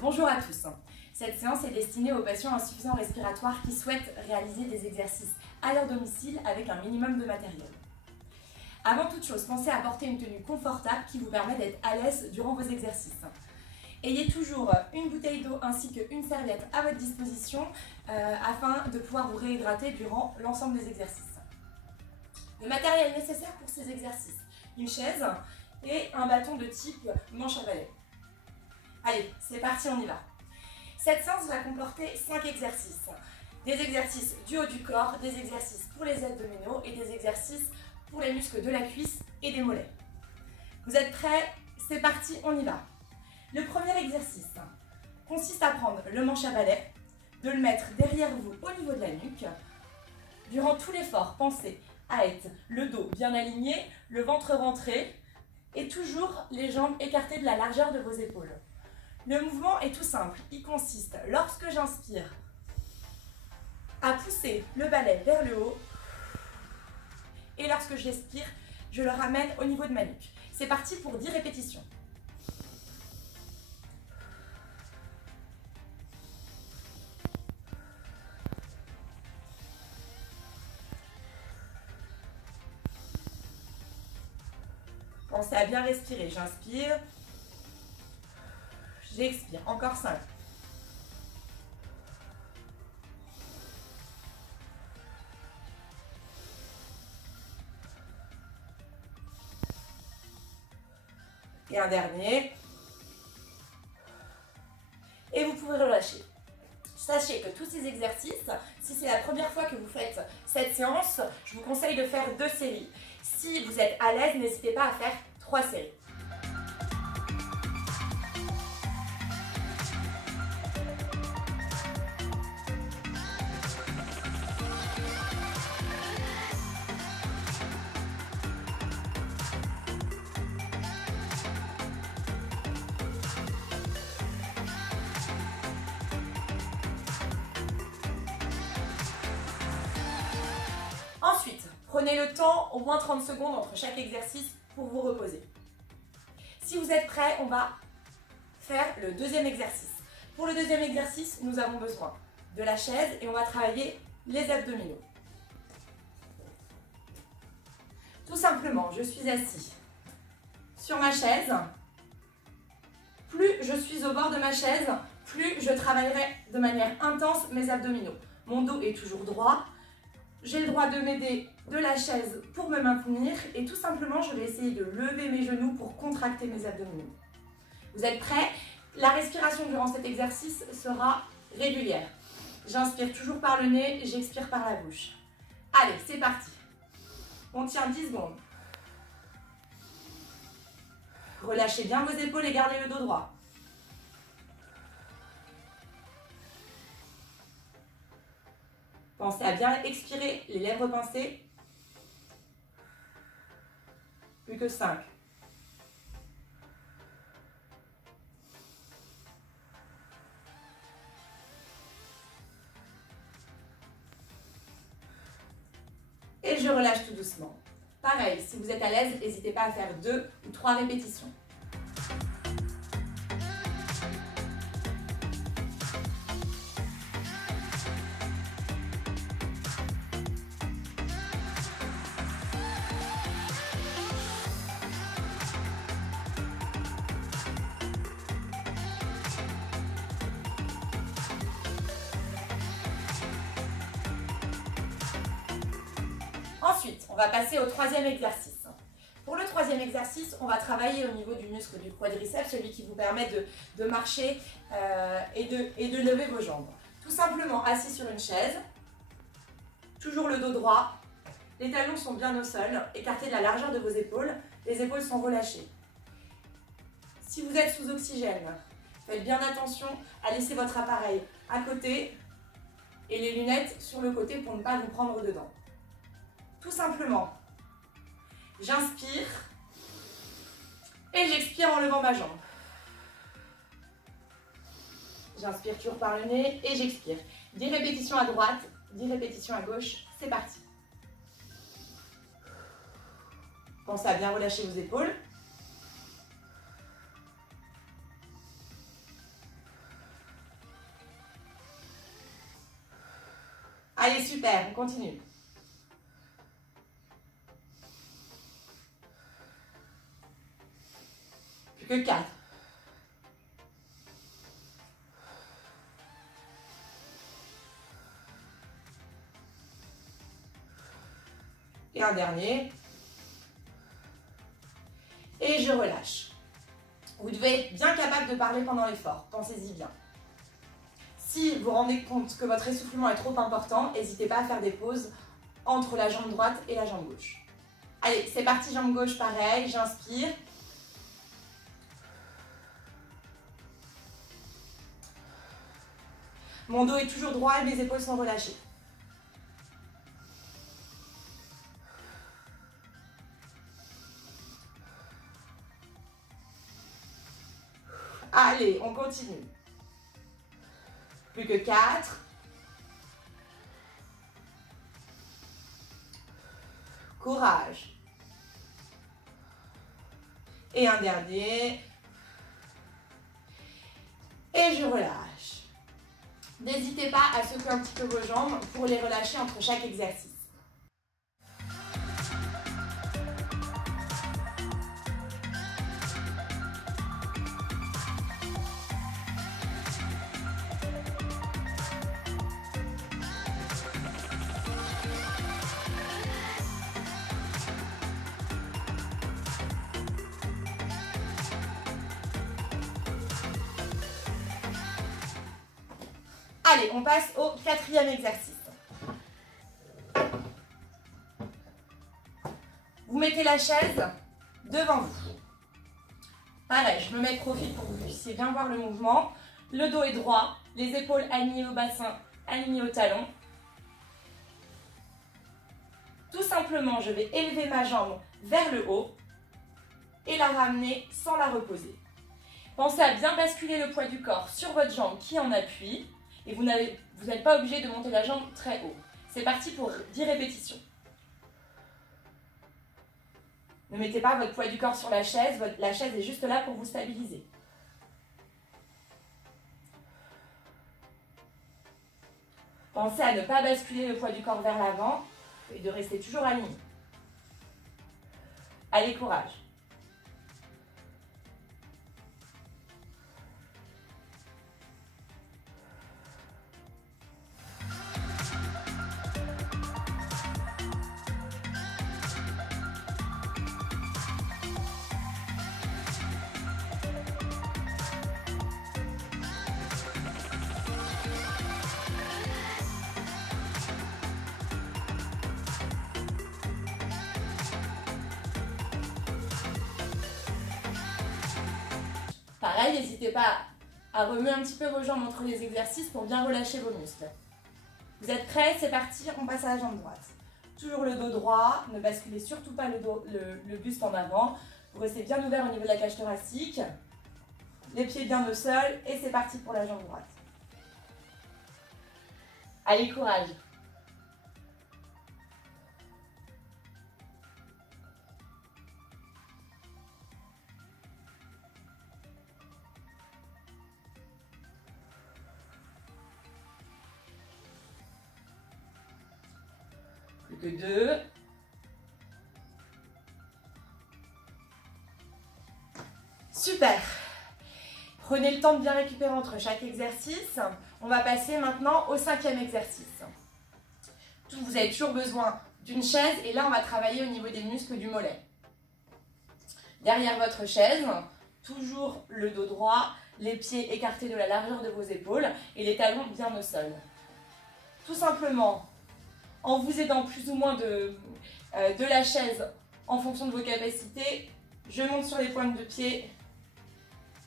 Bonjour à tous. Cette séance est destinée aux patients insuffisants respiratoires qui souhaitent réaliser des exercices à leur domicile avec un minimum de matériel. Avant toute chose, pensez à porter une tenue confortable qui vous permet d'être à l'aise durant vos exercices. Ayez toujours une bouteille d'eau ainsi qu'une serviette à votre disposition afin de pouvoir vous réhydrater durant l'ensemble des exercices. Le matériel nécessaire pour ces exercices, une chaise et un bâton de type manche à balai. Allez, c'est parti, on y va. Cette séance va comporter 5 exercices. Des exercices du haut du corps, des exercices pour les abdominaux et des exercices pour les muscles de la cuisse et des mollets. Vous êtes prêts? C'est parti, on y va. Le premier exercice consiste à prendre le manche à balai, de le mettre derrière vous au niveau de la nuque. Durant tout l'effort, pensez à être le dos bien aligné, le ventre rentré et toujours les jambes écartées de la largeur de vos épaules. Le mouvement est tout simple, il consiste, lorsque j'inspire, à pousser le balai vers le haut et lorsque j'expire, je le ramène au niveau de ma nuque. C'est parti pour 10 répétitions. Pensez à bien respirer, j'inspire, j'expire, encore 5. Et un dernier. Et vous pouvez relâcher. Sachez que tous ces exercices, si c'est la première fois que vous faites cette séance, je vous conseille de faire 2 séries. Si vous êtes à l'aise, n'hésitez pas à faire 3 séries. Ensuite, prenez le temps, au moins 30 secondes entre chaque exercice pour vous reposer. Si vous êtes prêts, on va faire le deuxième exercice. Pour le deuxième exercice, nous avons besoin de la chaise et on va travailler les abdominaux. Tout simplement, je suis assis sur ma chaise. Plus je suis au bord de ma chaise, plus je travaillerai de manière intense mes abdominaux. Mon dos est toujours droit. J'ai le droit de m'aider de la chaise pour me maintenir et tout simplement, je vais essayer de lever mes genoux pour contracter mes abdominaux. Vous êtes prêts? La respiration durant cet exercice sera régulière. J'inspire toujours par le nez, j'expire par la bouche. Allez, c'est parti. On tient 10 secondes. Relâchez bien vos épaules et gardez le dos droit. Pensez à bien expirer, les lèvres pincées. Plus que 5. Et je relâche tout doucement. Pareil, si vous êtes à l'aise, n'hésitez pas à faire 2 ou 3 répétitions. Ensuite, on va passer au troisième exercice. Pour le troisième exercice, on va travailler au niveau du muscle du quadriceps, celui qui vous permet de marcher et de lever vos jambes. Tout simplement assis sur une chaise, toujours le dos droit, les talons sont bien au sol, écartés de la largeur de vos épaules, les épaules sont relâchées. Si vous êtes sous oxygène, faites bien attention à laisser votre appareil à côté et les lunettes sur le côté pour ne pas vous prendre dedans. Tout simplement, j'inspire et j'expire en levant ma jambe. J'inspire toujours par le nez et j'expire. 10 répétitions à droite, 10 répétitions à gauche, c'est parti. Pensez à bien relâcher vos épaules. Allez, super, on continue. Plus que 4. Et un dernier. Et je relâche. Vous devez être bien capable de parler pendant l'effort, pensez-y bien. Si vous vous rendez compte que votre essoufflement est trop important, n'hésitez pas à faire des pauses entre la jambe droite et la jambe gauche. Allez, c'est parti, jambe gauche, pareil, j'inspire. Mon dos est toujours droit et mes épaules sont relâchées. Allez, on continue. Plus que 4. Courage. Et un dernier. Et je relâche. N'hésitez pas à secouer un petit peu vos jambes pour les relâcher entre chaque exercice. Allez, on passe au 4e exercice. Vous mettez la chaise devant vous. Pareil, je me mets de profil pour que vous puissiez bien voir le mouvement. Le dos est droit, les épaules alignées au bassin, alignées au talon. Tout simplement, je vais élever ma jambe vers le haut et la ramener sans la reposer. Pensez à bien basculer le poids du corps sur votre jambe qui en appuie. Et vous n'êtes pas obligé de monter la jambe très haut. C'est parti pour 10 répétitions. Ne mettez pas votre poids du corps sur la chaise. La chaise est juste là pour vous stabiliser. Pensez à ne pas basculer le poids du corps vers l'avant et de rester toujours aligné. Allez, courage. Pareil, n'hésitez pas à remuer un petit peu vos jambes entre les exercices pour bien relâcher vos muscles. Vous êtes prêts? C'est parti, on passe à la jambe droite. Toujours le dos droit, ne basculez surtout pas le buste en avant. Vous restez bien ouvert au niveau de la cage thoracique. Les pieds bien au sol et c'est parti pour la jambe droite. Allez, courage! Plus que 2. Super! Prenez le temps de bien récupérer entre chaque exercice. On va passer maintenant au 5e exercice. Vous avez toujours besoin d'une chaise et là on va travailler au niveau des muscles du mollet. Derrière votre chaise, toujours le dos droit, les pieds écartés de la largeur de vos épaules et les talons bien au sol. Tout simplement, en vous aidant plus ou moins de la chaise en fonction de vos capacités, je monte sur les pointes de pied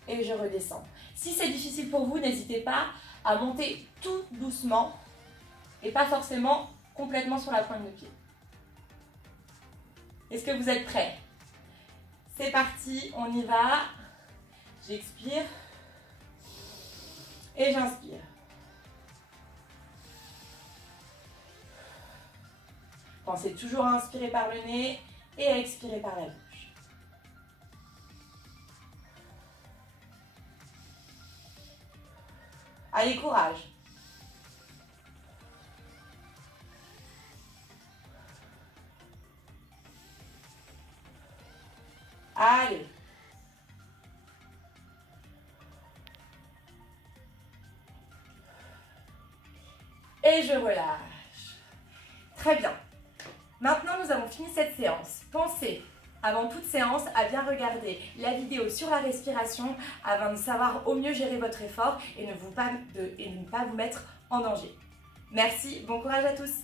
et je redescends. Si c'est difficile pour vous, n'hésitez pas à monter tout doucement et pas forcément complètement sur la pointe de pied. Est-ce que vous êtes prêts? C'est parti, on y va. J'expire et j'inspire. Pensez toujours à inspirer par le nez et à expirer par la bouche. Allez, courage. Et je relâche. Très bien. Maintenant, nous avons fini cette séance. Pensez, avant toute séance, à bien regarder la vidéo sur la respiration afin de savoir au mieux gérer votre effort et ne pas vous mettre en danger. Merci, bon courage à tous.